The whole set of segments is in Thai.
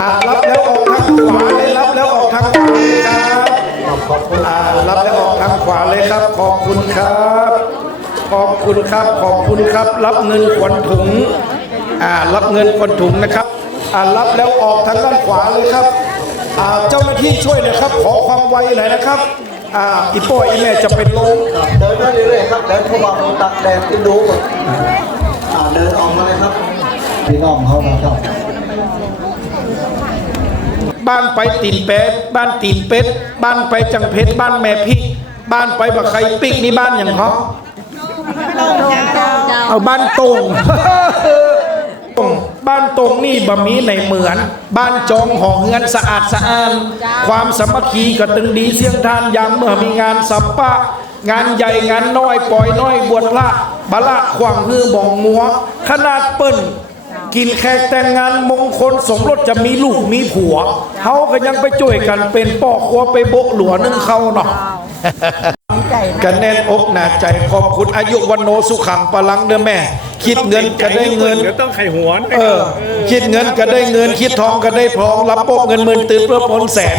อ่ารับแล้วออกทางขวาเลยรับแล้วออกทางขวาครับขอบคุณอ่ารับแล้วออกทางขวาเลยครับ ขอบคุณครับ ขอบคุณครับ ขอบคุณครับ รับเงินขวัญถุงอ่ารับเงินขวัญถุงนะครับอ่ารับแล้วออกทางด้านขวาเลยครับอ่าเจ้าหน้าที่ช่วยหนะครับ ขอความไวหน่อยนะครับอ่าอีโป้อีแม่จะเป็นลมเดินได้เรื่อยๆครับเดินเข้ามาตักแดดกินดูกอนอ่าเดินออกมาเลยครับพี่น้องเขานะครับ บ้านไปตีนเป็ดบ้านตีนเป็ดบ้านไปจังเพชรบ้านแม่พริกบ้านไปบักไข่ปิ๊กนี่บ้านอย่างเหรอเอาบ้านตรงตรงบ้านตรงนี่บะมีในเหมือน บ้านจองหอเฮือนสะอาดสะอ้าน ความสามัคคีก็ตึงดีเสียงทานยามเมื่อมีงานสัปปะ งานใหญ่งานน้อยปล่อยน้อยบวชพระบาละขวางฮือบองมัว ขนาดเปิ้น กินแขกแต่งงานมงคลสมรสจะมีลูกมีผัวเขาก็ยังไปช่วยกันเป็นปอกครัวไปโบกหลัวนึ่งเขาเนาะกันแน่นอกหนาใจขอบคุณอายุวันโนสุขังปลังเด้อแม่ คิดเงินก็ได้เงินเดี๋ยวต้องไข่หวนเออ คิดเงินก็ได้เงิน คิดทองก็ได้ทองรับโปกเงินหมื่นตื่นเพื่อผลแสน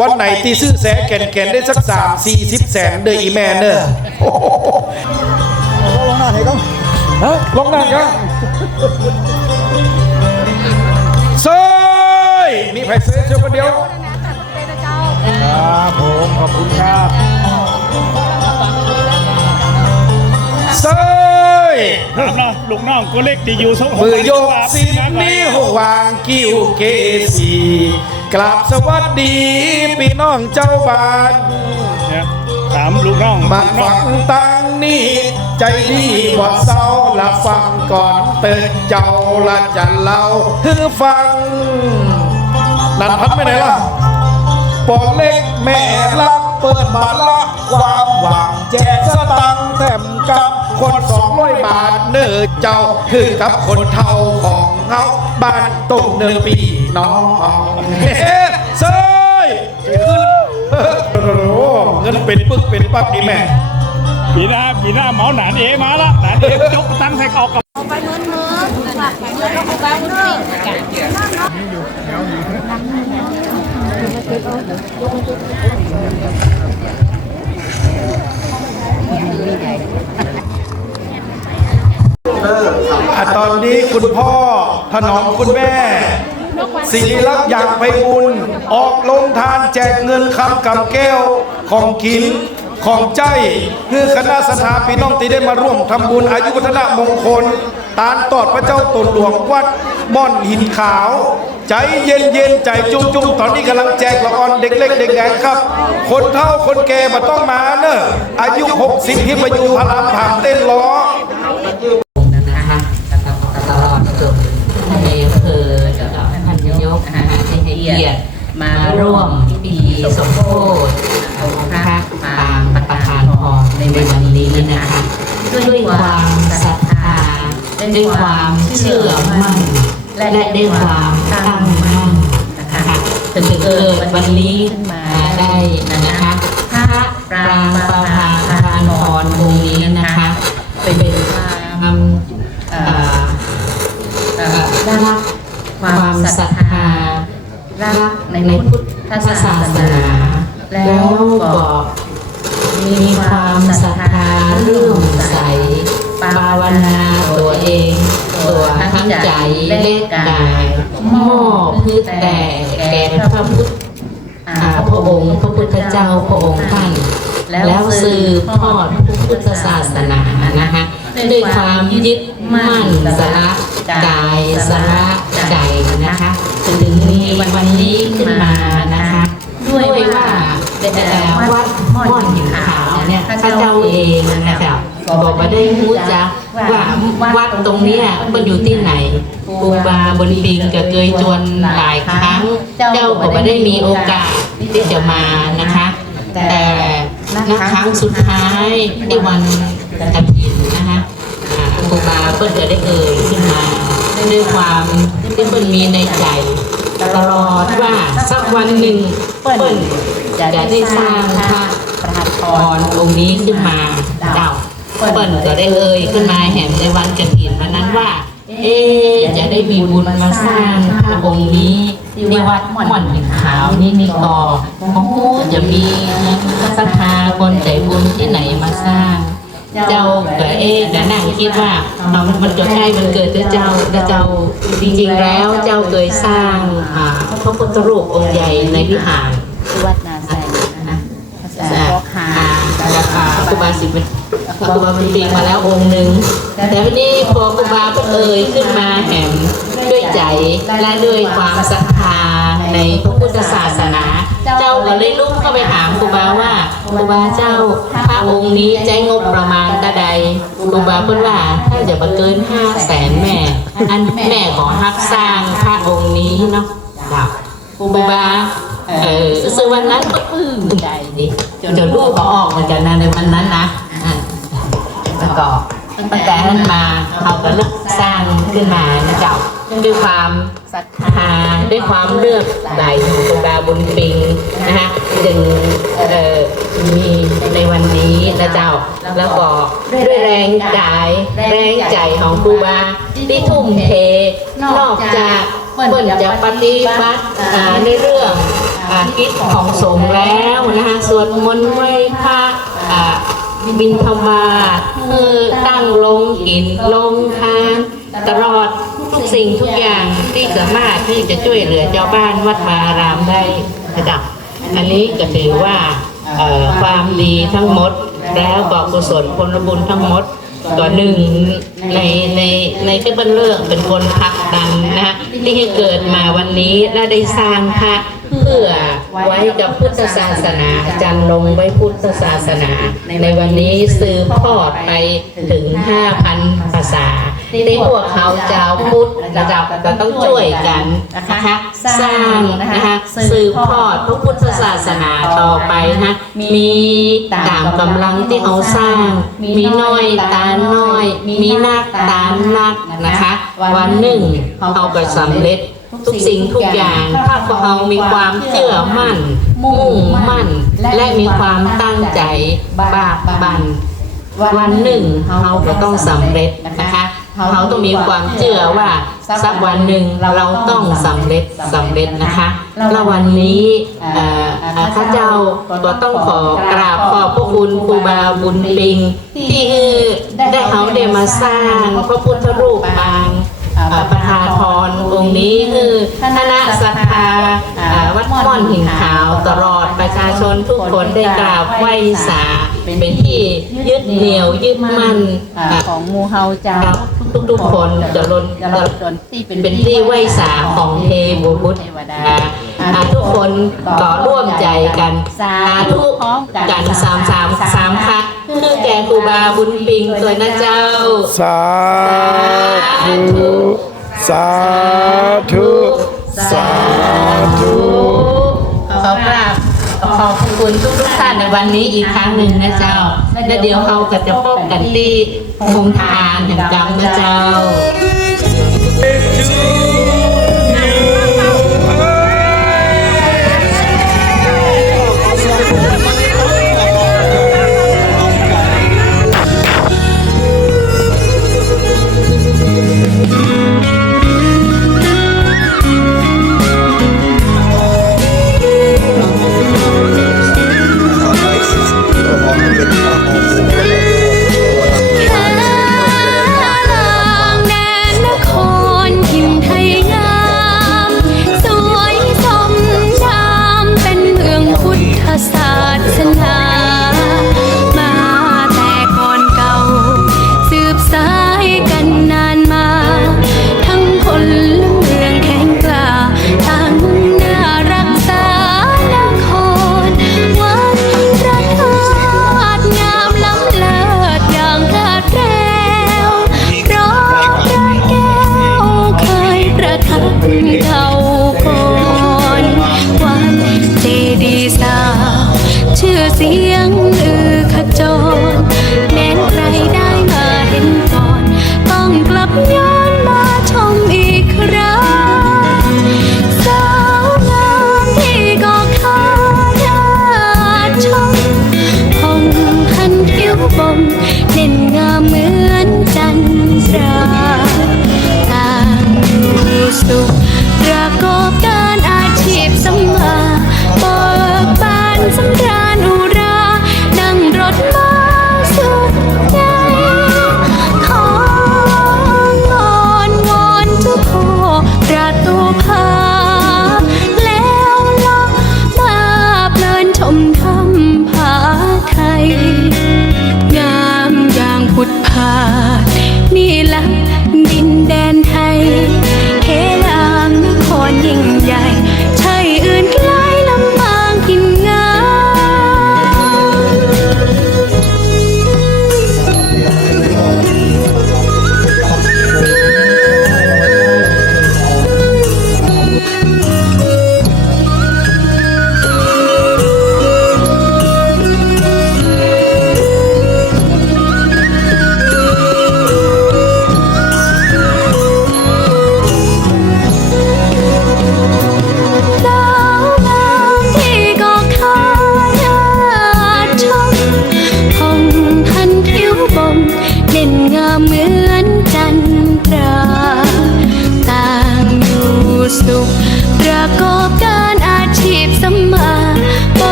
วันไหนที่ซื้อแสแก่นแก่นได้สักสามสี่สิบแสนเด้ออีแม่เนอะโอ้โหลงหน้าให้เขาฮะลงนั่นครั ยมีไผ่เซยเชียวคนเดียวครับผมขอบคุณครับเซยถามนะลูกน้องก็เล็กที่อยู่สองมือโยกสินนิ้ววางกิ้วเกสีกราบสวัสดีพี่น้องเจ้าบ้านเนี่ยถามลูกน้องมาลูกน้ฟัองงตั้งนี่ใจดีบ่เศร้าละฟังก่อนเตือนเจ้าละจะเล่าให้ฟัง นันพัดไปไหนล่ะปอเล็กแม่รักเปิดมาละความหวังแจกสตังค์แถมกับคนสองร้อยบาทเนื้อเจ้าคือกับคนเท่าของเขาบ้านตรงเนื้อปีน้องเฮ้เซยจะขึ้นโอ้โหเงินเป็นปึกเป็นปั๊บนี่แม่ปีหน้าปีหน้าเหมาหนานเอมาละหนานเอยกตั้งใส่ออกกับไปเงินเงินแล้วก็ไปเงิน เลิกครับ อะตอนนี้คุณพ่อถนอมคุณแม่ศิริลักษ์อยางไพบุญออกลงทานแจกเงินคำกำแก้วของกินของใจเพื่อคณะสถาพี่น้องที่ได้มาร่วมทำบุญอายุวัฒนมงคล ตานตอดพระเจ้าตนหลวงวัดม่อนหินขาว ใจเย็นเย็นใจจุ้งจุ้งๆตอนนี้กำลังแจกละครเด็กเล็กเด็กแดงครับ คนเฒ่าคนแก่มาต้องมาเนอะอายุ 60ที่มาอยู่พลามผามเต้นล้อนะคะตลอดจนท่านนายอำเภอแล้วก็ท่านายกที่ให้เกียรติมาร่วมพิธีสมโภชองค์พระปางประธานพรในวันนี้นะคะด้วยความศรัทธาด้วยความเชื่อมั่นและด้ความตั้งมั่นนะคะถึงเกิดวันนี้มาได้นะคะพระปรางประธานพรองค์นี้นะคะ เป็นความเอ่อเอ่อรักความศรัทธารักในพุทธศาสนา แล้วก็มีความศรัทธาเลื่อมใส ภาวนาตัวเอง ตัวทั้งใจและกายมอบพืชแต่แก่พระพุทธพระองค์พระพุทธเจ้าพระองค์ท่านแล้วสืบทอดพระพุทธศาสนานะคะด้วยความยึดมั่นสละกายสละใจนะคะถึงมีวันนี้ขึ้นมานะคะด้วยว่าแต่วัดม่อนหินขาวเนี่ยข้าเจ้าเองนะคะบอกว่าได้รู้จัก ว่าวัดตรงเนี้ยมันอยู่ที่ไหนครูบาบนปิงก็เคยจวนหลายครั้ง เจ้าก็ไม่ได้มีโอกาสที่จะมานะคะ แต่ณครั้งสุดท้ายในวันกฐินนะคะอ่าครูบาเปิ้ลจะได้เอ่ยขึ้นมาด้วยความที่เปิ้ลมีในใจตลอดว่าสักวันหนึ่งเปิ้ลจะได้สร้างพระประธานพรองค์นี้ขึ้นมาเจ้า เปิ้ลก็ได้เอ่ยขึ้นมาแห่ในวันกฐินวันนั้นว่า เอจะได้มีบุญมาสร้างพระองค์นี้ที่วัดหม่อนหินขาวนี่นี่ก็โอ้โหจะมีศรัทธาคนใจบุญที่ไหนมาสร้าง เจ้าก็เอ๊ะแต่นั่งคิดว่าเอามันจะใกล้มันเกิดเจ้าแล้วเจ้าจริงๆแล้วเจ้าเคยสร้างพระพุทธรูปองค์ใหญ่ในวิหารที่วัดนาแซงนะภาษาอ่าพ่อค้าราคาครูบาสิเป็น ครูบาเป็นปีมาแล้วองค์หนึ่งแต่วันนี้พอครูบาเอ่ยขึ้นมาแห่มด้วยใจและด้วยความศรัทธาในพระพุทธศาสนา เจ้าก็เลยลุกเข้าไปถามครูบาว่าครูบาเจ้าพระองค์นี้ใช้งบประมาณตาใดครูบาพูดว่าถ้าจะมาเกินห้าแสนแม่ อันแม่ขอฮักสร้างพระองค์นี้เนาะครับครูบาเออซึ่งวันนั้นก็ปลื้มใจดิจนลูกก็ออกเหมือนกันนะในวันนั้นนะ อะแล้วก็ตั้งแต่นั้นมาเขาก็ลุกสร้างขึ้นมานะเจ้าด้วยความศรัทธาด้วยความเลือกใดของครูบาบุญปิงนะคะจึงมีในวันนี้นะเจ้า แล้วก็ด้วยแรงกายแรงใจของครูบาที่ทุ่มเท นอกจากเพิ่นจะปฏิบัติในเรื่องอากิจของสงฆ์แล้วนะคะสวดมนต์ไหว้พระบินธบาต คือตั้งลงกินลงทานตลอดทุกสิ่งทุกอย่างที่สามารถที่จะช่วยเหลือเจ้าบ้านวัดวาอารามได้นะครับอันนี้ก็ถือว่าความดีทั้งหมดแล้วก็กุศลผลบุญทั้งหมด ตัวหนึ่งในในในที่บันเลิกเป็นคนพักดันนะฮะที่ให้เกิดมาวันนี้และได้สร้างพระเพื่อไว้กับพุทธศาสนาจันลงไว้พุทธศาสนา ในวันนี้สืบทอดไปถึง 5,000 ภาษา ที่พวกเขาเจ้าพุทธระดับจะต้องช่วยกันนะคะสร้างนะคะสืบทอดพระพุทธศาสนาต่อไปนะมีตามกำลังที่เขาสร้าง มีน้อยตาน้อย มีนักตานักนะคะ วันหนึ่งเอาไปสำเร็จทุกสิ่งทุกอย่างถ้าพวกเรามีความเชื่อมั่น มุ่งมั่น และมีความตั้งใจบากบันวันหนึ่งเราก็ต้องสำเร็จนะคะ เราต้องมีความเชื่อว่าสักวันหนึ่งเราต้องสำเร็จสำเร็จนะคะแล้ววันนี้เอ่อเอ่อข้าเจ้าก็ต้องขอกราบขอบพระคุณครูบาบุญปิงที่ได้เขาได้มาสร้างพระพุทธรูปปางประธานพรองค์นี้คือคณะศรัทธาวัดม่อนหินขาวตลอดประชาชนทุกคนได้กราบไหว้สาเป็นที่ยึดเหนี่ยวยึดมั่นของมูเฮาเจ้า ทุกๆคนจะลนจะลดจนที่เป็นเป็นที่ไหวสาของเทบุพุทธเทวดาอ่าอ่าทุกคนก็ร่วมใจกันสาธุกันสามสามสามครั้งคือแก่ครูบาบุญปิงตัวนะเจ้า สาธุสาธุสาธุขอกราบ ขอบคุณทุกทุกๆท่านในวันนี้อีกครั้งหนึ่งนะเจ้า และเดี๋ยวเขาก็จะพบกันที่ภูมิทานแห่งกรรมนะเจ้า